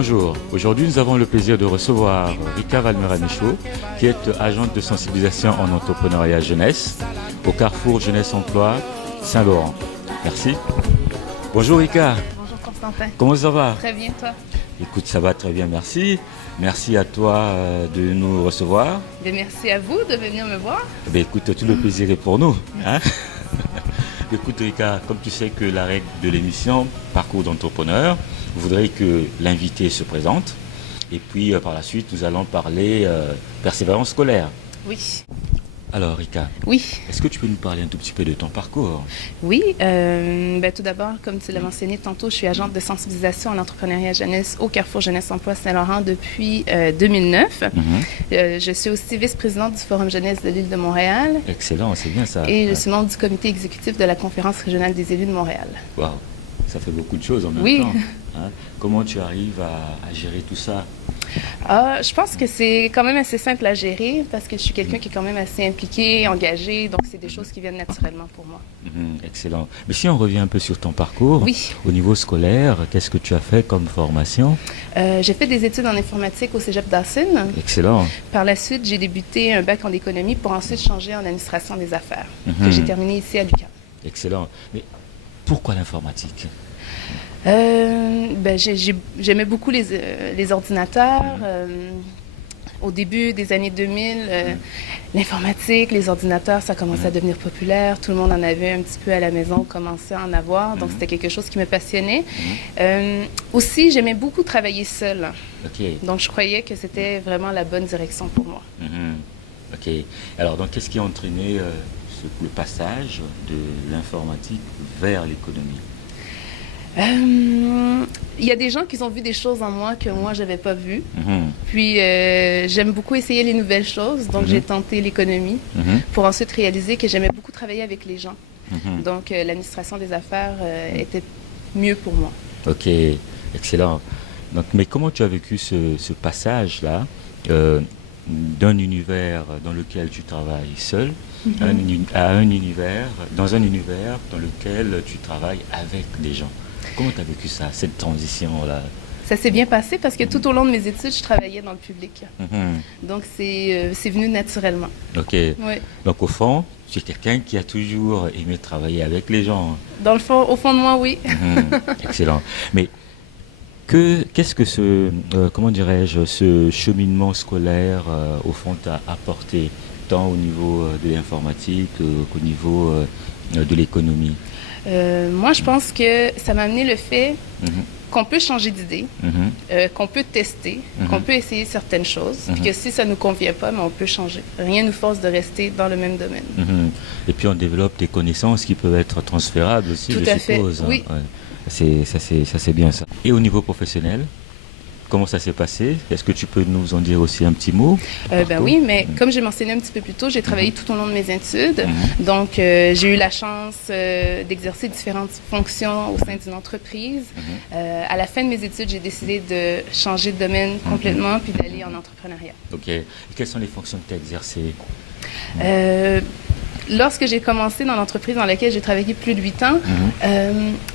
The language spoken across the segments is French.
Bonjour, aujourd'hui nous avons le plaisir de recevoir Rika Valmeranicho, qui est agente de sensibilisation en entrepreneuriat jeunesse au Carrefour Jeunesse Emploi Saint-Laurent. Merci. Bonjour Rika. Bonjour Constantin. Comment ça va? Très bien, toi? Écoute, ça va très bien, merci. Merci à toi de nous recevoir. Merci à vous de venir me voir. Écoute, tout le plaisir est pour nous. Hein? Écoute Rika, comme tu sais que la règle de l'émission Parcours d'entrepreneur voudrait que l'invité se présente et puis par la suite nous allons parler persévérance scolaire. Oui. Alors Rika, Oui. est-ce que tu peux nous parler un tout petit peu de ton parcours? Oui. Tout d'abord, comme tu l'as mentionné tantôt, je suis agente de sensibilisation en entrepreneuriat jeunesse au Carrefour Jeunesse Emploi Saint-Laurent depuis 2009. Je suis aussi vice-présidente du Forum jeunesse de l'île de Montréal. Excellent, c'est bien ça. Et je suis membre du comité exécutif de la Conférence régionale des élus de Montréal. Waouh, ça fait beaucoup de choses en même temps. Hein? Comment tu arrives à gérer tout ça? Je pense que c'est quand même assez simple à gérer parce que je suis quelqu'un qui est quand même assez impliqué, engagé, donc c'est des choses qui viennent naturellement pour moi. Excellent. Mais si on revient un peu sur ton parcours, oui. Au niveau scolaire, qu'est-ce que tu as fait comme formation? J'ai fait des études en informatique au Cégep Dawson. Excellent. Par la suite, j'ai débuté un bac en économie pour ensuite changer en administration des affaires, que j'ai terminé ici à l'UQAM. Excellent. Mais pourquoi l'informatique? J'aimais beaucoup les ordinateurs. Au début des années 2000, l'informatique, les ordinateurs, ça commençait à devenir populaire. Tout le monde en avait un petit peu à la maison, commençait à en avoir. Donc, c'était quelque chose qui me passionnait. Aussi, j'aimais beaucoup travailler seule. Donc, je croyais que c'était vraiment la bonne direction pour moi. OK. Alors, donc, qu'est-ce qui a entraîné le passage de l'informatique vers l'économie? Il y a des gens qui ont vu des choses en moi que moi, je n'avais pas vues. Puis, j'aime beaucoup essayer les nouvelles choses. Donc, j'ai tenté l'économie pour ensuite réaliser que j'aimais beaucoup travailler avec les gens. Donc, l'administration des affaires était mieux pour moi. OK, excellent. Donc, mais comment tu as vécu ce passage-là d'un univers dans lequel tu travailles seul à un univers dans lequel tu travailles avec des gens? Comment tu as vécu ça, cette transition-là? Ça s'est bien passé parce que tout au long de mes études, je travaillais dans le public. Donc, c'est venu naturellement. OK. Oui. Donc, au fond, tu es quelqu'un qui a toujours aimé travailler avec les gens. Dans le fond, au fond de moi, oui. Excellent. Mais qu'est-ce que ce cheminement scolaire, au fond, t'a apporté, tant au niveau de l'informatique qu'au niveau de l'économie? Moi, je pense que ça m'a amené le fait qu'on peut changer d'idée, qu'on peut tester, qu'on peut essayer certaines choses, puis que si ça ne nous convient pas, mais on peut changer. Rien ne nous force de rester dans le même domaine. Et puis, on développe des connaissances qui peuvent être transférables aussi, je suppose. Fait, oui. Ouais. Ça, c'est bien ça. Et au niveau professionnel, comment ça s'est passé? Est-ce que tu peux nous en dire aussi un petit mot? Oui, mais comme j'ai mentionné un petit peu plus tôt, j'ai travaillé tout au long de mes études. Donc, j'ai eu la chance d'exercer différentes fonctions au sein d'une entreprise. À la fin de mes études, j'ai décidé de changer de domaine complètement puis d'aller en entrepreneuriat. OK. Et quelles sont les fonctions que tu as exercées? Lorsque j'ai commencé dans l'entreprise dans laquelle j'ai travaillé plus de 8 ans,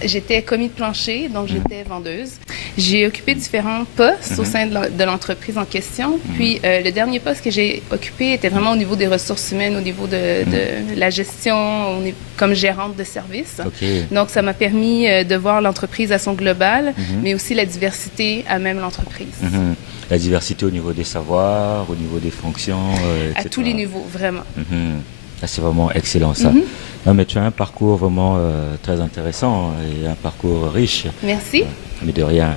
j'étais commis de plancher, donc j'étais vendeuse. J'ai occupé différents postes au sein de l'entreprise en question. Puis le dernier poste que j'ai occupé était vraiment au niveau des ressources humaines, au niveau de la gestion, comme gérante de service. Donc ça m'a permis de voir l'entreprise à son global, mais aussi la diversité à même l'entreprise. La diversité au niveau des savoirs, au niveau des fonctions, etc. À tous les niveaux, vraiment. C'est vraiment excellent ça. Non, mais tu as un parcours vraiment très intéressant et un parcours riche. Merci. Mais de rien.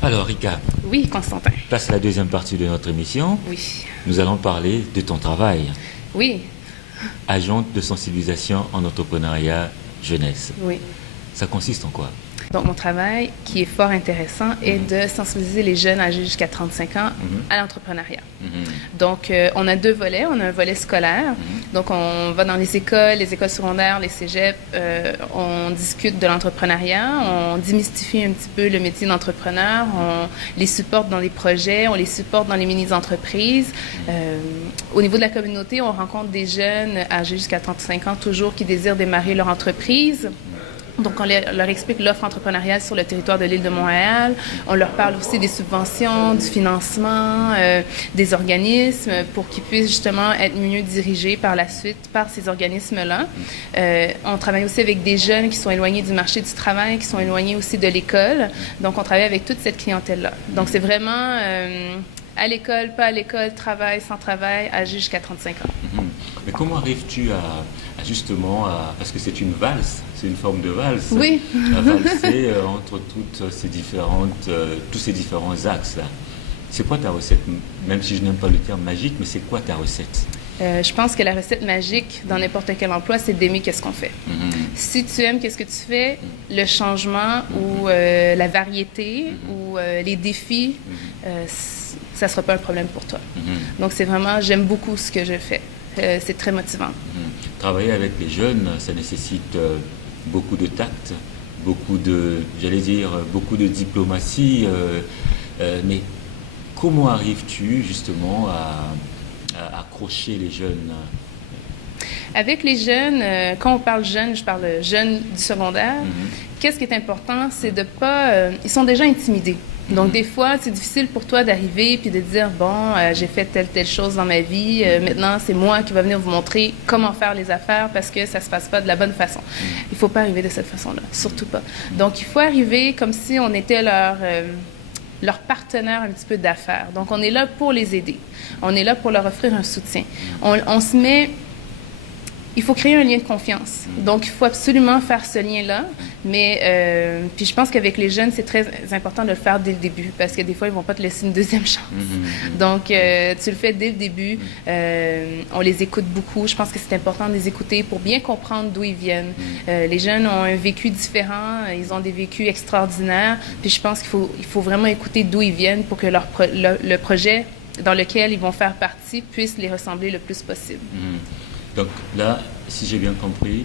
Alors Rika. Oui, Constantin. Place à la deuxième partie de notre émission. Oui. Nous allons parler de ton travail. Oui. Agente de sensibilisation en entrepreneuriat jeunesse. Oui. Ça consiste en quoi? Donc, mon travail, qui est fort intéressant, est de sensibiliser les jeunes âgés jusqu'à 35 ans à l'entrepreneuriat. Donc, on a 2 volets. On a un volet scolaire. Donc, on va dans les écoles secondaires, les cégeps. On discute de l'entrepreneuriat. On démystifie un petit peu le métier d'entrepreneur. On les supporte dans les projets. On les supporte dans les mini-entreprises. Au niveau de la communauté, on rencontre des jeunes âgés jusqu'à 35 ans, toujours, qui désirent démarrer leur entreprise. Donc, on leur explique l'offre entrepreneuriale sur le territoire de l'île de Montréal. On leur parle aussi des subventions, du financement, des organismes pour qu'ils puissent justement être mieux dirigés par la suite par ces organismes-là. On travaille aussi avec des jeunes qui sont éloignés du marché du travail, qui sont éloignés aussi de l'école. Donc, on travaille avec toute cette clientèle-là. Donc, c'est vraiment à l'école, pas à l'école, travail, sans travail, âgé jusqu'à 35 ans. Mais comment arrives-tu à justement, parce que c'est une valse, c'est une forme de valse, oui. À valser entre tous ces différents axes-là. C'est quoi ta recette? Même si je n'aime pas le terme magique, mais c'est quoi ta recette? Je pense que la recette magique dans n'importe quel emploi, c'est d'aimer qu'est-ce qu'on fait. Si tu aimes qu'est-ce que tu fais, le changement ou la variété ou les défis, ça ne sera pas un problème pour toi. Donc, c'est vraiment, j'aime beaucoup ce que je fais. C'est très motivant. Travailler avec les jeunes, ça nécessite beaucoup de tact, beaucoup de diplomatie. Mais comment arrives-tu justement à accrocher les jeunes? Avec les jeunes, quand on parle jeunes, je parle jeunes du secondaire. Qu'est-ce qui est important, c'est de pas... ils sont déjà intimidés. Donc, des fois, c'est difficile pour toi d'arriver puis de dire, bon, j'ai fait telle chose dans ma vie, maintenant, c'est moi qui va venir vous montrer comment faire les affaires parce que ça se passe pas de la bonne façon. Il faut pas arriver de cette façon-là, surtout pas. Donc, il faut arriver comme si on était leur partenaire un petit peu d'affaires. Donc, on est là pour les aider. On est là pour leur offrir un soutien. On se met... Il faut créer un lien de confiance. Donc, il faut absolument faire ce lien-là. Mais, puis je pense qu'avec les jeunes, c'est très important de le faire dès le début parce que des fois, ils ne vont pas te laisser une deuxième chance. Donc, tu le fais dès le début. On les écoute beaucoup. Je pense que c'est important de les écouter pour bien comprendre d'où ils viennent. Les jeunes ont un vécu différent. Ils ont des vécus extraordinaires. Puis je pense qu'il faut vraiment écouter d'où ils viennent pour que le projet dans lequel ils vont faire partie puisse les ressembler le plus possible. Donc là, si j'ai bien compris,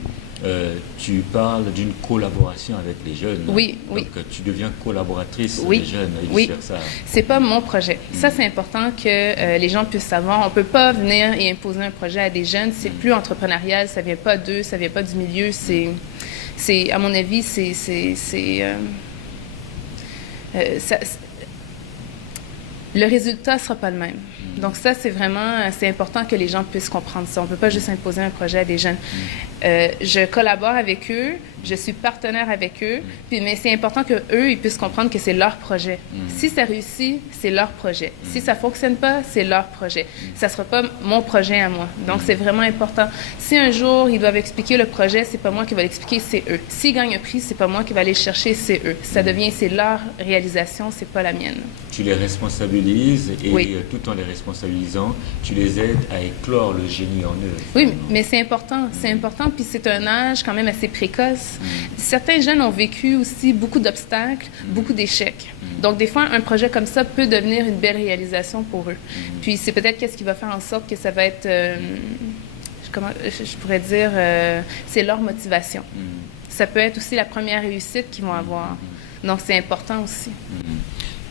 tu parles d'une collaboration avec les jeunes. Oui, oui. Donc tu deviens collaboratrice des jeunes et vice-versa. C'est pas mon projet. Ça, c'est important que les gens puissent savoir. On peut pas venir et imposer un projet à des jeunes. C'est plus entrepreneurial. Ça vient pas d'eux, ça vient pas du milieu. C'est à mon avis, le résultat sera pas le même. Donc ça, c'est important que les gens puissent comprendre ça. On ne peut pas juste imposer un projet à des jeunes. Je collabore avec eux, je suis partenaire avec eux, mais c'est important qu'eux, ils puissent comprendre que c'est leur projet. Si ça réussit, c'est leur projet. Si ça ne fonctionne pas, c'est leur projet. Ça ne sera pas mon projet à moi. Donc, c'est vraiment important. Si un jour, ils doivent expliquer le projet, c'est pas moi qui vais l'expliquer, c'est eux. S'ils gagnent un prix, c'est pas moi qui vais aller le chercher, c'est eux. C'est leur réalisation, c'est pas la mienne. Tu les responsabilises et tout en les responsabilisant, tu les aides à éclore le génie en eux. Oui, mais c'est important. C'est important, puis c'est un âge quand même assez précoce. Certains jeunes ont vécu aussi beaucoup d'obstacles, beaucoup d'échecs. Donc, des fois, un projet comme ça peut devenir une belle réalisation pour eux. Puis, c'est peut-être qu'est-ce qui va faire en sorte que ça va être, comment je pourrais dire, c'est leur motivation. Ça peut être aussi la première réussite qu'ils vont avoir. Donc, c'est important aussi.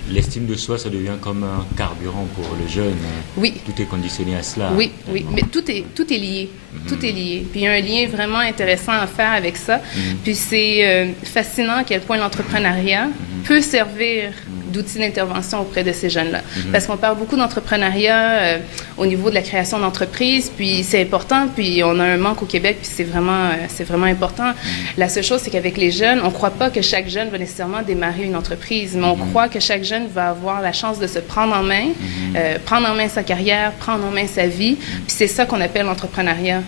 L'estime de soi, ça devient comme un carburant pour le jeune. Oui. Tout est conditionné à cela. Oui, oui. Mais tout est lié. Tout est lié. Puis il y a un lien vraiment intéressant à faire avec ça. Puis c'est fascinant à quel point l'entrepreneuriat peut servir d'outils d'intervention auprès de ces jeunes-là. Parce qu'on parle beaucoup d'entrepreneuriat au niveau de la création d'entreprises, puis c'est important, puis on a un manque au Québec, puis c'est vraiment important. La seule chose, c'est qu'avec les jeunes, on ne croit pas que chaque jeune va nécessairement démarrer une entreprise, mais on croit que chaque jeune va avoir la chance de se prendre en main sa carrière, prendre en main sa vie, puis c'est ça qu'on appelle l'entrepreneuriat.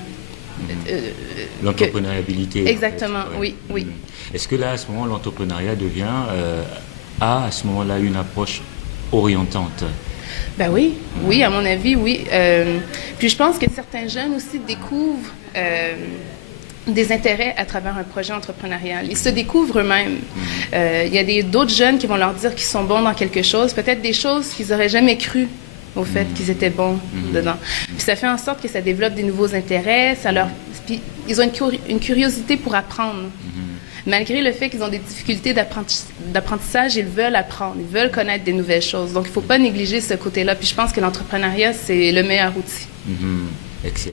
L'entrepreneuriabilité. Exactement, en fait. Oui, oui. Est-ce que là, à ce moment, l'entrepreneuriat devient, à ce moment-là, une approche orientante? Ben oui, oui, à mon avis, oui. Puis je pense que certains jeunes aussi découvrent des intérêts à travers un projet entrepreneurial. Ils se découvrent eux-mêmes. Il y a d'autres jeunes qui vont leur dire qu'ils sont bons dans quelque chose, peut-être des choses qu'ils n'auraient jamais cru au fait qu'ils étaient bons dedans. Puis ça fait en sorte que ça développe des nouveaux intérêts, puis ils ont une curiosité pour apprendre. Malgré le fait qu'ils ont des difficultés d'apprentissage, ils veulent apprendre, ils veulent connaître des nouvelles choses. Donc, il ne faut pas négliger ce côté-là. Puis je pense que l'entrepreneuriat, c'est le meilleur outil. Excellent.